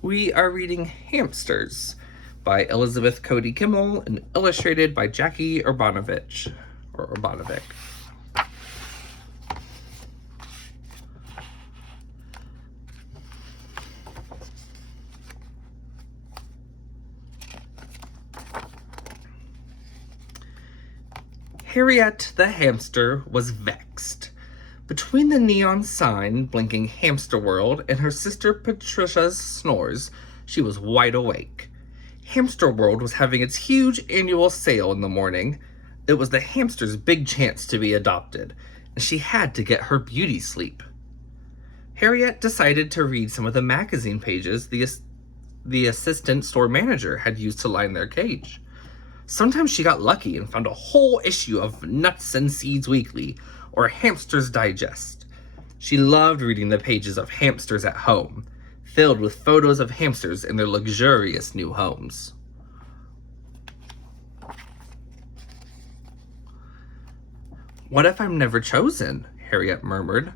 We are reading Hamsters by Elizabeth Cody Kimmel and illustrated by Jackie Urbanovich, or Urbanovic. Harriet the hamster was vexed. Between the neon sign blinking Hamster World and her sister Patricia's snores, she was wide awake. Hamster World was having its huge annual sale in the morning. It was the hamster's big chance to be adopted, and she had to get her beauty sleep. Harriet decided to read some of the magazine pages the assistant store manager had used to line their cage. Sometimes she got lucky and found a whole issue of Nuts and Seeds Weekly or Hamster's Digest. She loved reading the pages of Hamsters at Home, filled with photos of hamsters in their luxurious new homes. "What if I'm never chosen?" Harriet murmured.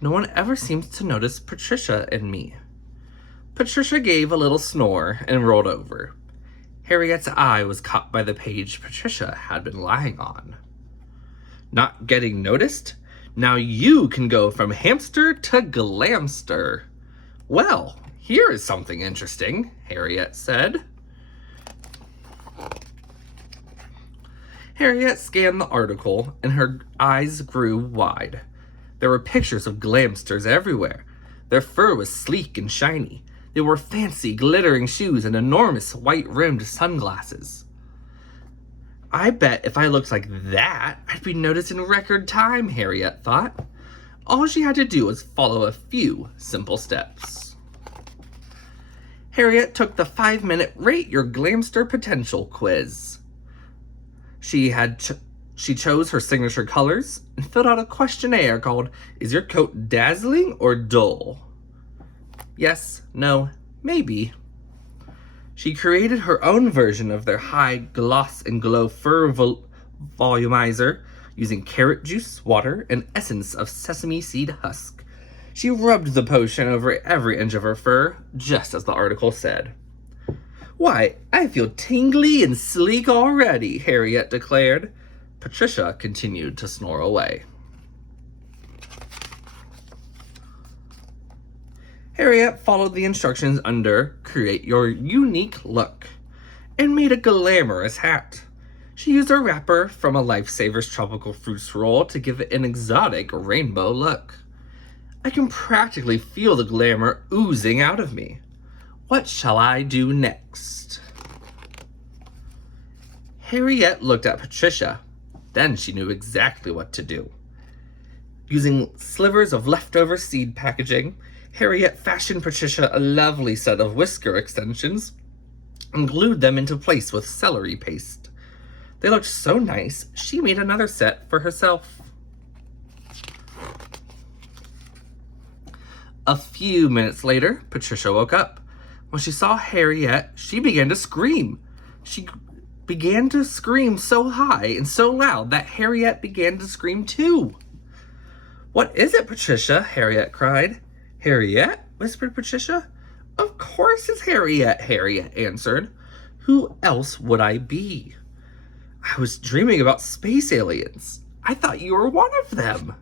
"No one ever seems to notice Patricia and me." Patricia gave a little snore and rolled over. Harriet's eye was caught by the page Patricia had been lying on. "Not getting noticed? Now you can go from hamster to glamster." "Well, here is something interesting," Harriet said. Harriet scanned the article, and her eyes grew wide. There were pictures of glamsters everywhere. Their fur was sleek and shiny. They wore fancy, glittering shoes and enormous white-rimmed sunglasses. "I bet if I looked like that, I'd be noticed in record time," Harriet thought. All she had to do was follow a few simple steps. Harriet took the 5-minute Rate Your Glamster Potential quiz. She chose her signature colors and filled out a questionnaire called, "Is your coat dazzling or dull?" Yes, no, maybe. She created her own version of their high gloss and glow fur volumizer using carrot juice, water, and essence of sesame seed husk. She rubbed the potion over every inch of her fur, just as the article said. "Why, I feel tingly and sleek already," Harriet declared. Patricia continued to snore away. Harriet followed the instructions under Create Your Unique Look and made a glamorous hat. She used a wrapper from a Lifesaver's tropical fruits roll to give it an exotic rainbow look. "I can practically feel the glamour oozing out of me. What shall I do next?" Harriet looked at Patricia. Then she knew exactly what to do. Using slivers of leftover seed packaging, Harriet fashioned Patricia a lovely set of whisker extensions and glued them into place with celery paste. They looked so nice, she made another set for herself. A few minutes later, Patricia woke up. When she saw Harriet, she began to scream. She began to scream so high and so loud that Harriet began to scream too. "What is it, Patricia?" Harriet cried. "Harriet?" whispered Patricia. "Of course it's Harriet," Harriet answered. "Who else would I be?" "I was dreaming about space aliens. I thought you were one of them."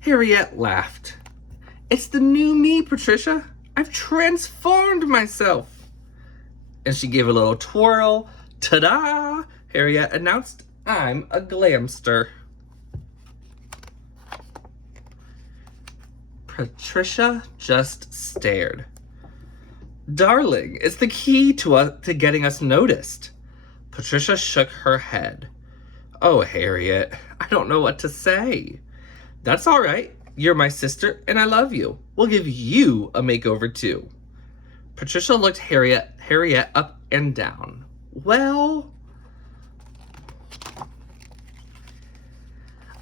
Harriet laughed. "It's the new me, Patricia. I've transformed myself." And she gave a little twirl. "Ta-da!" Harriet announced. "I'm a glamster." Patricia just stared. "Darling, it's the key to getting us noticed." Patricia shook her head. "Oh, Harriet, I don't know what to say." "That's all right. You're my sister, and I love you. We'll give you a makeover, too." Patricia looked Harriet up and down. "Well,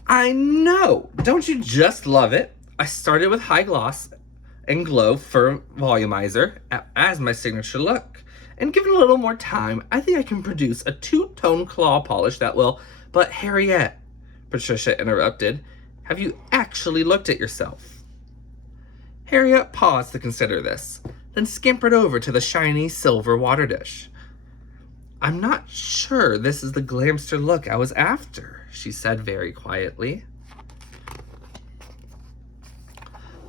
I know. Don't you just love it? I started with high gloss and glow fur volumizer as my signature look. And given a little more time, I think I can produce a two-tone claw polish that will..." "But Harriet," Patricia interrupted, Have you actually looked at yourself? Harriet paused to consider this, then scampered over to the shiny silver water dish. I'm not sure this is the glamster look I was after, she said very quietly.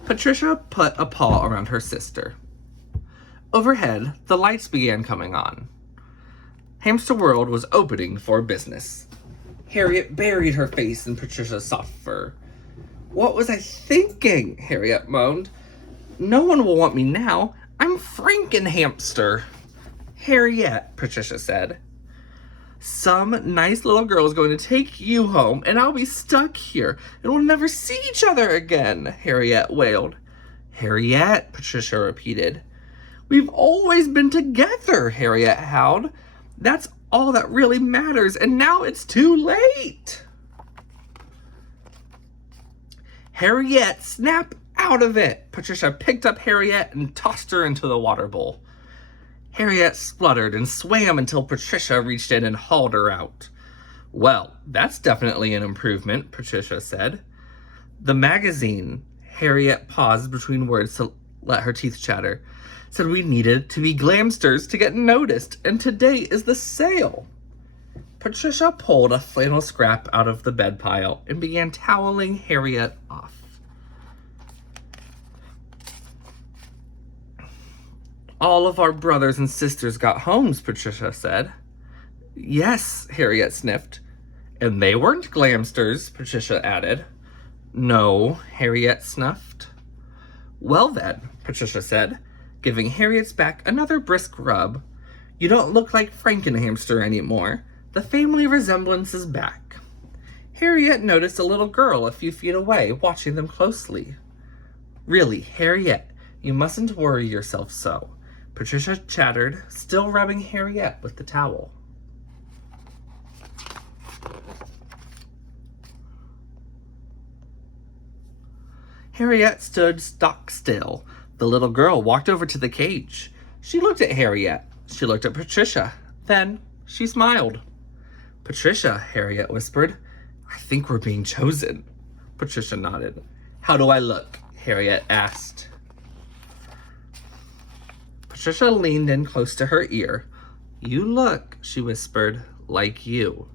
Patricia put a paw around her sister. Overhead, the lights began coming on. Hamster World was opening for business. Harriet buried her face in Patricia's soft fur. What was I thinking? Harriet moaned. No one will want me now. I'm Frankenhamster. Harriet, Patricia said. Some nice little girl is going to take you home, and I'll be stuck here, and we'll never see each other again, Harriet wailed. Harriet, Patricia repeated. We've always been together, Harriet howled. That's all that really matters, and now it's too late. Harriet, snap out of it! Patricia picked up Harriet and tossed her into the water bowl. Harriet spluttered and swam until Patricia reached in and hauled her out. Well, that's definitely an improvement, Patricia said. The magazine, Harriet paused between words to let her teeth chatter, said we needed to be glamsters to get noticed, and today is the sale. Patricia pulled a flannel scrap out of the bed pile and began toweling Harriet off. All of our brothers and sisters got homes, Patricia said. Yes, Harriet sniffed. And they weren't glamsters, Patricia added. No, Harriet snuffed. Well then, Patricia said, giving Harriet's back another brisk rub. You don't look like Frankenhamster anymore. The family resemblance is back. Harriet noticed a little girl a few feet away, watching them closely. Really, Harriet, you mustn't worry yourself so, Patricia chattered, still rubbing Harriet with the towel. Harriet stood stock still. The little girl walked over to the cage. She looked at Harriet. She looked at Patricia. Then she smiled. Patricia, Harriet whispered. I think we're being chosen. Patricia nodded. How do I look? Harriet asked. Patricia leaned in close to her ear. You look, she whispered, like you.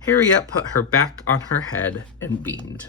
Harriet put her back on her head and beamed.